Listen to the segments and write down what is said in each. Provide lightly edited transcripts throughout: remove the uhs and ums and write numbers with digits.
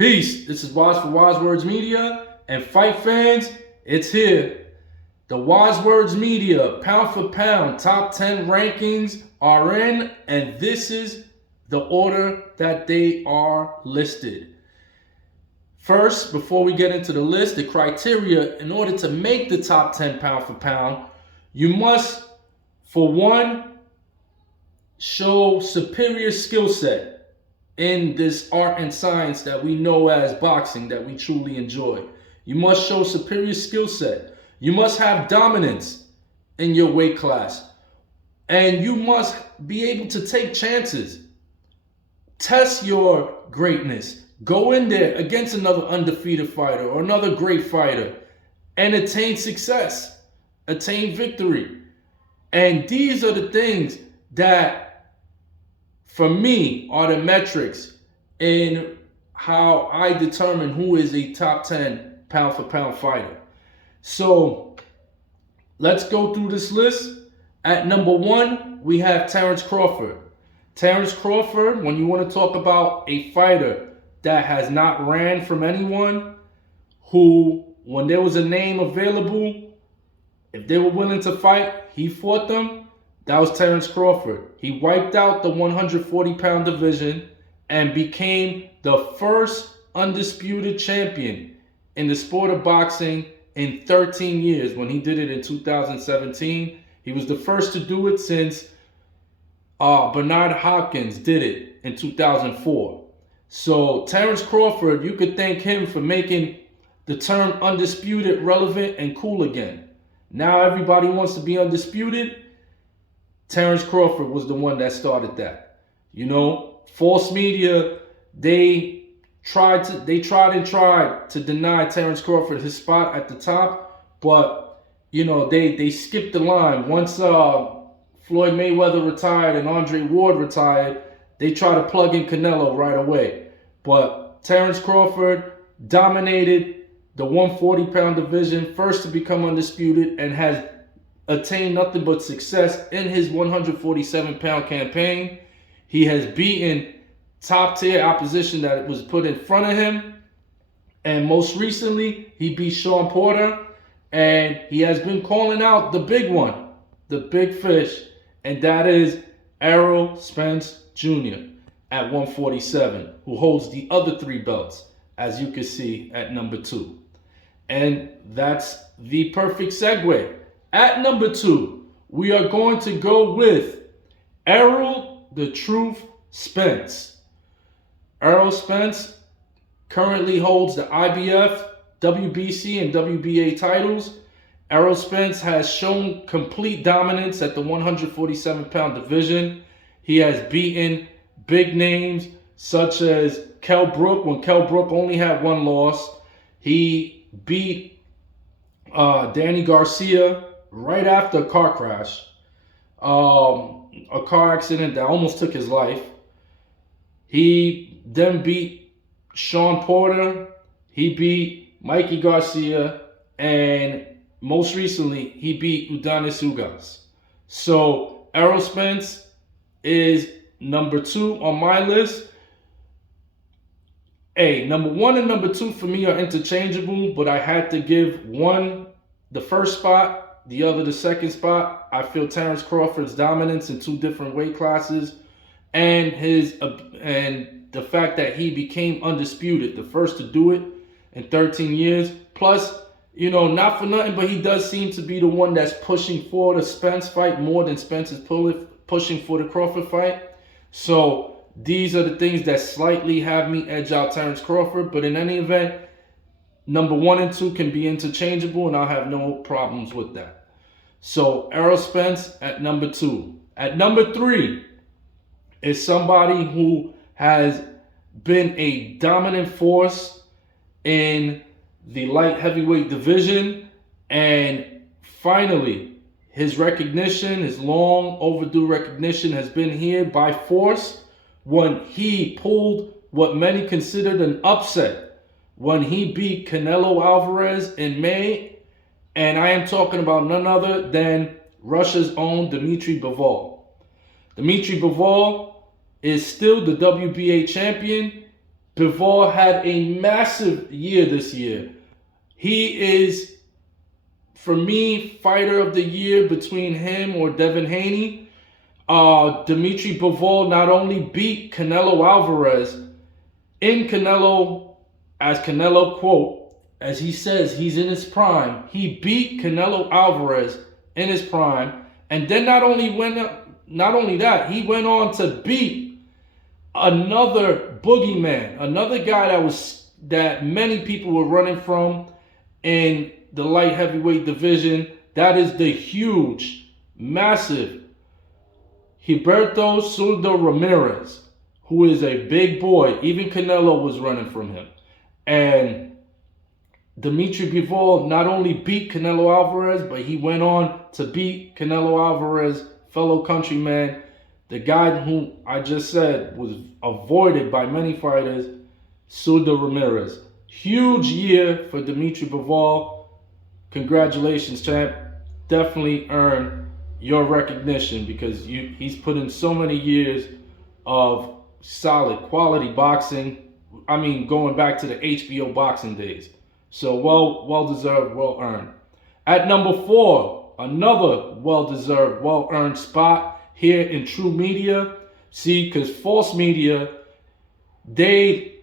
Peace. This is Wise for Wise Words Media, and fight fans, it's here. The Wise Words Media pound for pound top 10 rankings are in, and this is the order that they are listed. First, before we get into the list, the criteria in order to make the top 10 pound for pound, you must, for one, show superior skill set in this art and science that we know as boxing, that we truly enjoy. You must show superior skill set. You must have dominance in your weight class. And you must be able to take chances. Test your greatness. Go in there against another undefeated fighter or another great fighter and attain success, attain victory. And these are the things that, for me, are the metrics in how I determine who is a top 10 pound for pound fighter. So let's go through this list. At number 1, we have Terence Crawford. Terence Crawford, when you want to talk about a fighter that has not ran from anyone, who, when there was a name available, if they were willing to fight, he fought them. That was Terence Crawford. He wiped out the 140-pound division and became the first undisputed champion in the sport of boxing in 13 years when he did it in 2017. He was the first to do it since Bernard Hopkins did it in 2004. So Terence Crawford, you could thank him for making the term undisputed relevant and cool again. Now everybody wants to be undisputed. Terence Crawford was the one that started that. You know, false media, they tried to deny Terence Crawford his spot at the top, but you know, they skipped the line. Once Floyd Mayweather retired and Andre Ward retired, they tried to plug in Canelo right away. But Terence Crawford dominated the 140-pound division, first to become undisputed, and has attained nothing but success in his 147-pound campaign. He has beaten top-tier opposition that was put in front of him. And most recently, he beat Shawn Porter. And he has been calling out the big one, the big fish. And that is Errol Spence Jr. at 147, who holds the other 3 belts, as you can see at number 2. And that's the perfect segue. At number 2, we are going to go with Errol the Truth Spence. Errol Spence currently holds the IBF, WBC, and WBA titles. Errol Spence has shown complete dominance at the 147-pound division. He has beaten big names such as Kell Brook when Kell Brook only had 1 loss. He beat Danny Garcia right after a car crash, a car accident that almost took his life. He then beat Shawn Porter. He beat Mikey Garcia, and most recently, he beat Udonis Ugas. So Errol Spence is number 2 on my list. Number 1 and number 2 for me are interchangeable, but I had to give one the first spot, the other the second spot. I feel Terence Crawford's dominance in 2 different weight classes, and the fact that he became undisputed, the first to do it in 13 years. Plus, you know, not for nothing, but he does seem to be the one that's pushing for the Spence fight more than Spence is pushing for the Crawford fight. So these are the things that slightly have me edge out Terence Crawford. But in any event, number 1 and 2 can be interchangeable, and I'll have no problems with that. So Errol Spence at number 2. At number 3 is somebody who has been a dominant force in the light heavyweight division, and finally his recognition, his long overdue recognition, has been here by force when he pulled what many considered an upset when he beat Canelo Alvarez in May. And I am talking about none other than Russia's own Dimitri Beval. Dimitri Beval is still the WBA champion. Beval had a massive year this year. He is, for me, fighter of the year between him or Devin Haney. Dimitri Beval not only beat Canelo Alvarez in Canelo, as Canelo quote, as he says, he's in his prime. He beat Canelo Alvarez in his prime, and then not only that, he went on to beat another boogeyman, another guy that many people were running from in the light heavyweight division. That is the huge, massive Gilberto Zurdo Ramirez, who is a big boy. Even Canelo was running from him. And Dimitri Beval not only beat Canelo Alvarez, but he went on to beat Canelo Alvarez, fellow countryman, the guy who I just said was avoided by many fighters, Zurdo Ramirez. Huge year for Dimitri Beval. Congratulations, champ. Definitely earned your recognition because he's put in so many years of solid quality boxing. I mean, going back to the HBO boxing days. So well deserved, well earned. At number 4, another well-deserved, well-earned spot here in True Media. See, because false media, they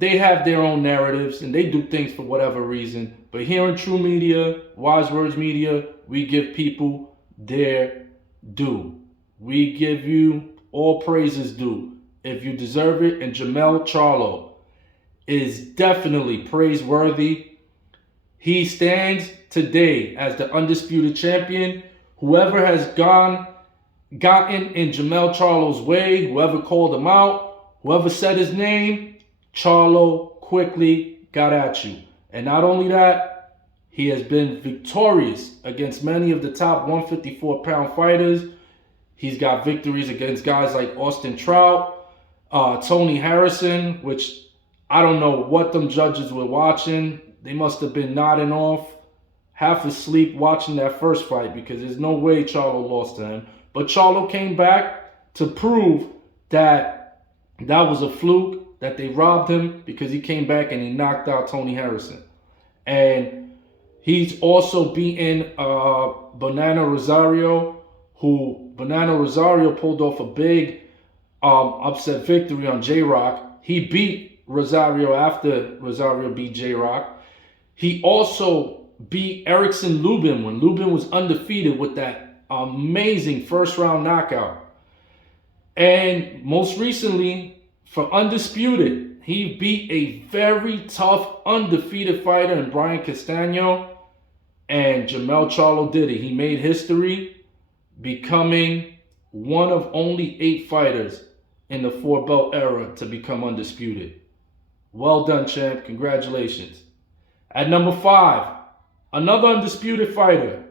have their own narratives and they do things for whatever reason. But here in True Media, Wise Words Media, we give people their due. We give you all praises due if you deserve it. And Jermell Charlo is definitely praiseworthy. He stands today as the undisputed champion. Whoever has gotten in Jermell Charlo's way, whoever called him out, whoever said his name, Charlo quickly got at you. And not only that, he has been victorious against many of the top 154-pound fighters. He's got victories against guys like Austin Trout, Tony Harrison, which I don't know what them judges were watching. They must have been nodding off, half asleep watching that first fight, because there's no way Charlo lost to him. But Charlo came back to prove that that was a fluke, that they robbed him, because he came back and he knocked out Tony Harrison. And he's also beaten Banana Rosario, who Banana Rosario pulled off a big upset victory on J-Rock. He beat Rosario after Rosario beat J-Rock. He also beat Erickson Lubin when Lubin was undefeated with that amazing first-round knockout. And most recently, for Undisputed, he beat a very tough, undefeated fighter in Brian Castano. And Jermell Charlo did it. He made history, becoming one of only 8 fighters in the 4-belt era to become undisputed. Well done, champ. Congratulations. At number 5, another undisputed fighter.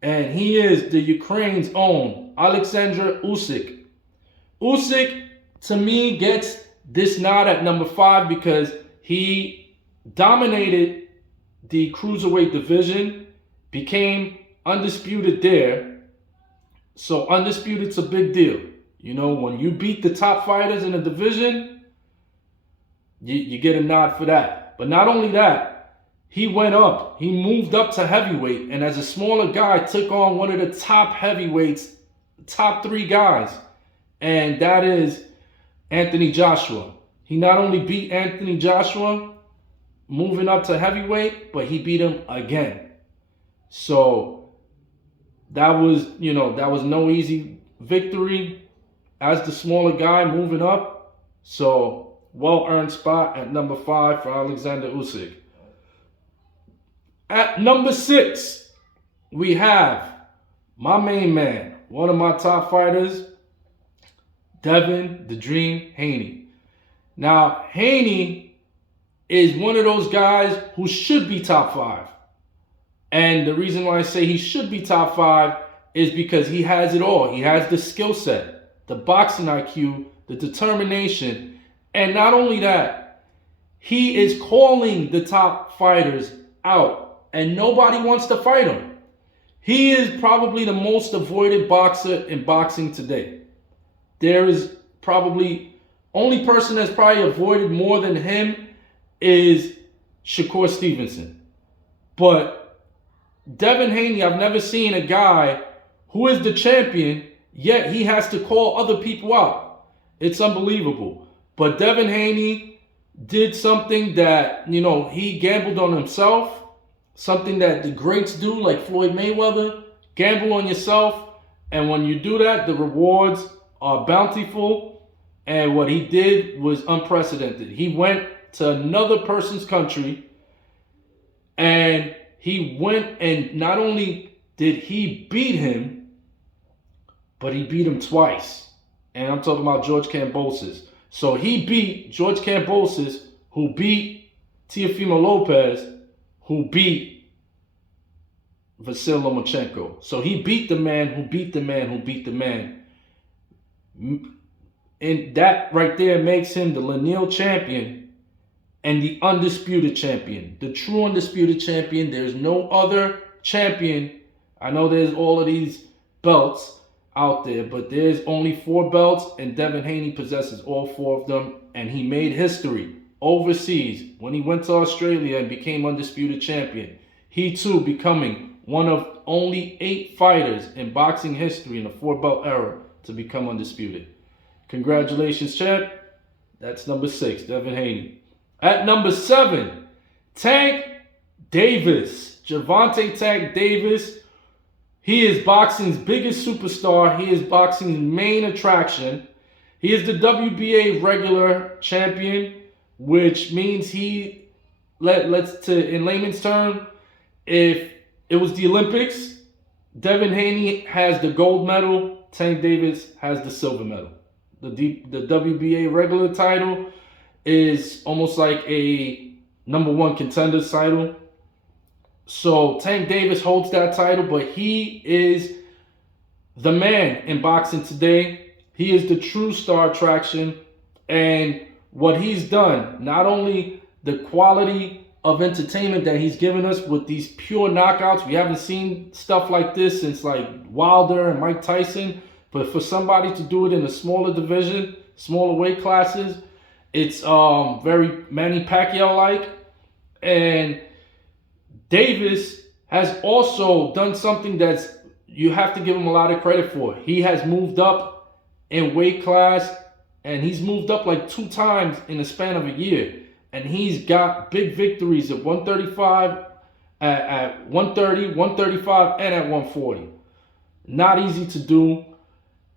And he is the Ukraine's own Alexander Usyk. Usyk, to me, gets this nod at number 5 because he dominated the cruiserweight division, became undisputed there. So undisputed's a big deal. You know, when you beat the top fighters in the division, you get a nod for that. But not only that, he went up. He moved up to heavyweight, and as a smaller guy, took on one of the top heavyweights, top 3 guys, and that is Anthony Joshua. He not only beat Anthony Joshua, moving up to heavyweight, but he beat him again. So that was no easy victory as the smaller guy moving up. So well-earned spot at number 5 for Alexander Usyk. At number 6, we have my main man, one of my top fighters, Devin "The Dream" Haney. Now, Haney is one of those guys who should be top 5. And the reason why I say he should be top 5 is because he has it all. He has the skill set, the boxing IQ, the determination, and not only that, he is calling the top fighters out. And nobody wants to fight him. He is probably the most avoided boxer in boxing today. There is probably Only person that's probably avoided more than him is Shakur Stevenson. But Devin Haney, I've never seen a guy who is the champion, yet he has to call other people out. It's unbelievable. But Devin Haney did something that, he gambled on himself, something that the greats do, like Floyd Mayweather. Gamble on yourself, and when you do that, the rewards are bountiful, and what he did was unprecedented. He went to another person's country, and he went, and not only did he beat him, but he beat him twice. And I'm talking about George Kambosos. So he beat George Kambosos, who beat Teofimo Lopez, who beat Vasyl Lomachenko. So he beat the man who beat the man who beat the man. And that right there makes him the lineal champion and the undisputed champion. The true undisputed champion. There's no other champion. I know there's all of these belts out there, but there's only 4 belts, and Devin Haney possesses all 4 of them, and he made history overseas when he went to Australia and became undisputed champion. He too becoming one of only 8 fighters in boxing history in the 4-belt era to become undisputed. Congratulations, champ. That's number 6, Devin Haney. At number 7, Tank Davis. Gervonta Tank Davis. He is boxing's biggest superstar. He is boxing's main attraction. He is the WBA regular champion, which means in layman's term, if it was the Olympics, Devin Haney has the gold medal, Tank Davis has the silver medal. The WBA regular title is almost like a number 1 contender title. So Tank Davis holds that title, but he is the man in boxing today. He is the true star attraction. And what he's done, not only the quality of entertainment that he's given us with these pure knockouts. We haven't seen stuff like this since like Wilder and Mike Tyson. But for somebody to do it in a smaller division, smaller weight classes, it's very Manny Pacquiao-like. And Davis has also done something that's, you have to give him a lot of credit for. He has moved up in weight class, and he's moved up like 2 times in the span of a year. And he's got big victories at 135, at 130, 135, and at 140. Not easy to do.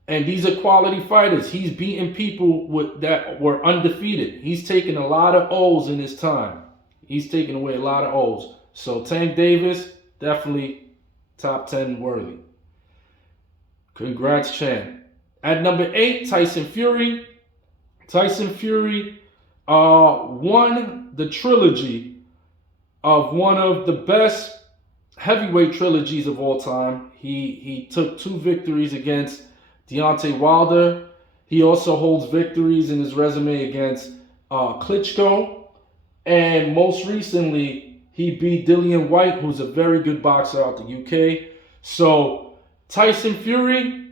And these are quality fighters. He's beaten people that were undefeated. He's taken a lot of O's in his time. He's taken away a lot of O's. So Tank Davis, definitely top 10 worthy. Congrats, champ. At number 8, Tyson Fury. Tyson Fury won the trilogy of one of the best heavyweight trilogies of all time. He took 2 victories against Deontay Wilder. He also holds victories in his resume against Klitschko. And most recently, he beat Dillian White, who's a very good boxer out the UK. So Tyson Fury,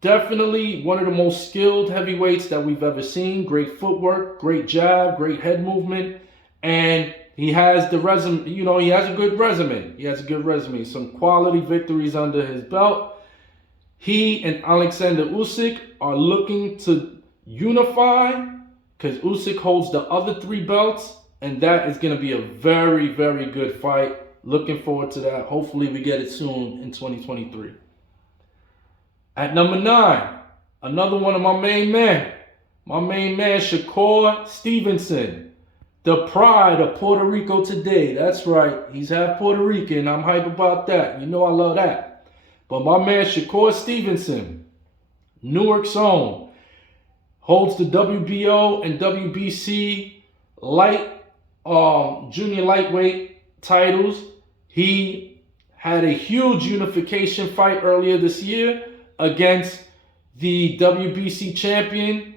definitely one of the most skilled heavyweights that we've ever seen. Great footwork, great jab, great head movement. And he has the resume, he has a good resume. Some quality victories under his belt. He and Alexander Usyk are looking to unify because Usyk holds the other 3 belts. And that is going to be a very, very good fight. Looking forward to that. Hopefully we get it soon in 2023. At number 9, another one of my main men. My main man, Shakur Stevenson. The pride of Puerto Rico today. That's right. He's half Puerto Rican. I'm hype about that. You know I love that. But my man, Shakur Stevenson, Newark's own, holds the WBO and WBC junior lightweight titles. He had a huge unification fight earlier this year against the WBC champion,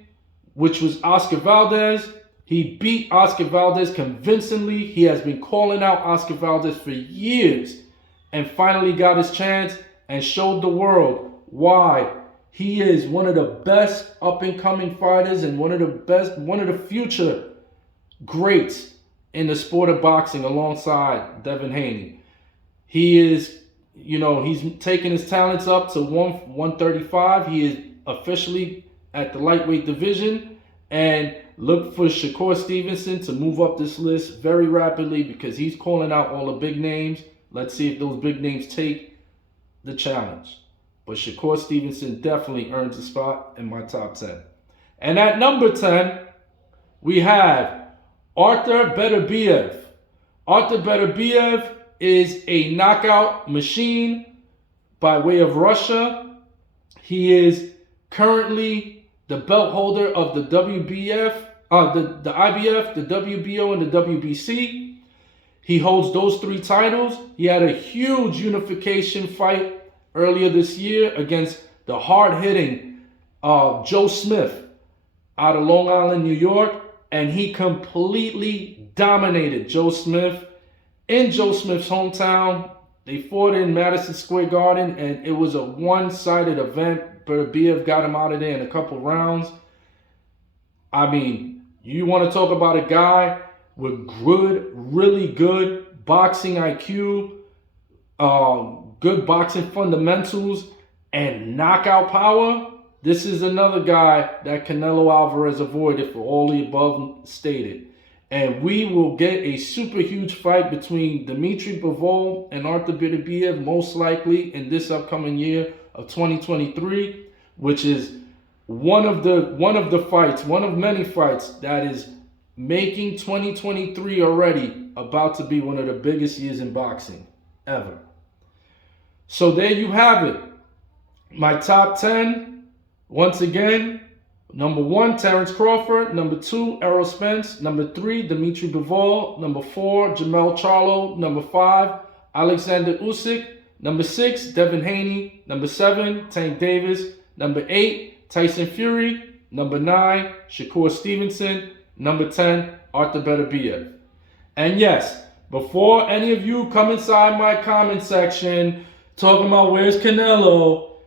which was Oscar Valdez. He beat Oscar Valdez convincingly. He has been calling out Oscar Valdez for years and finally got his chance and showed the world why He is one of the best up-and-coming fighters and one of the future greats in the sport of boxing alongside Devin Haney. He is, he's taking his talents up to 135. He is officially at the lightweight division, and look for Shakur Stevenson to move up this list very rapidly because he's calling out all the big names. Let's see if those big names take the challenge. But Shakur Stevenson definitely earns a spot in my top 10. And at number 10, we have Artur Beterbiev. Artur Beterbiev is a knockout machine by way of Russia. He is currently the belt holder of the WBF, the IBF, the WBO, and the WBC. He holds those 3 titles. He had a huge unification fight earlier this year against the hard-hitting Joe Smith out of Long Island, New York, and he completely dominated Joe Smith in Joe Smith's hometown. They fought in Madison Square Garden, and it was a one-sided event. Beterbiev got him out of there in a couple rounds. I mean, you want to talk about a guy with good, really good boxing IQ, good boxing fundamentals, and knockout power. This is another guy that Canelo Alvarez avoided for all the above stated. And we will get a super huge fight between Dimitri Beval and Artur Beterbiev, most likely in this upcoming year of 2023, which is one of many fights that is making 2023 already about to be one of the biggest years in boxing ever. So there you have it. My top 10, once again, number 1, Terence Crawford. Number 2, Errol Spence. Number 3, Dimitri Beval. Number 4, Jermell Charlo. Number 5, Alexander Usyk. Number 6, Devin Haney. Number 7, Tank Davis. Number 8, Tyson Fury. Number 9, Shakur Stevenson. Number 10, Artur Beterbiev. And yes, before any of you come inside my comment section talking about where's Canelo,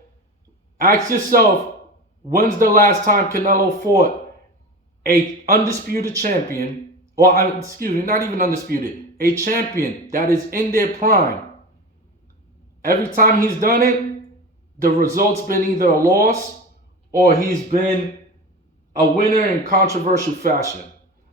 ask yourself, when's the last time Canelo fought a undisputed champion, or excuse me, not even undisputed, a champion that is in their prime? Every time he's done it, the result's been either a loss or he's been a winner in controversial fashion.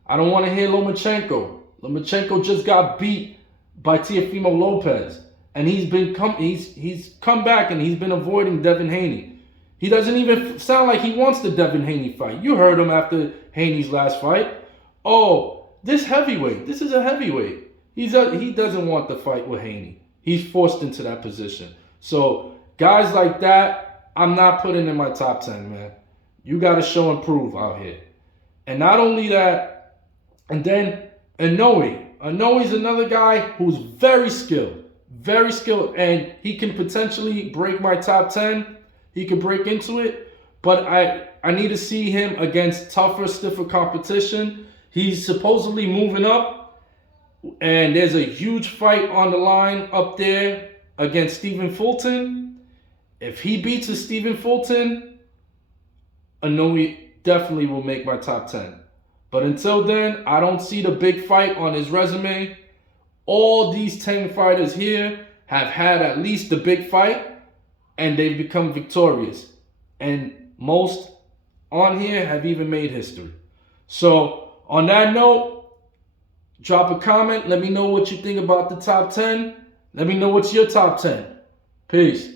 I don't want to hear Lomachenko. Lomachenko just got beat by Teofimo Lopez, and he's come back and he's been avoiding Devin Haney. He doesn't even sound like he wants the Devin Haney fight. You heard him after Haney's last fight. Oh, this is a heavyweight. He doesn't want the fight with Haney. He's forced into that position. So guys like that, I'm not putting in my top 10, man. You got to show and prove out here. And not only that, and then Inoue. Inoue's another guy who's very skilled, and he can potentially break my top 10. He could break into it, but I need to see him against tougher, stiffer competition. He's supposedly moving up, and there's a huge fight on the line up there against Stephen Fulton. If he beats a Stephen Fulton, Inoue definitely will make my top 10. But until then, I don't see the big fight on his resume. All these 10 fighters here have had at least the big fight, and they've become victorious. And most on here have even made history. So on that note, drop a comment. Let me know what you think about the top 10. Let me know what's your top 10. Peace.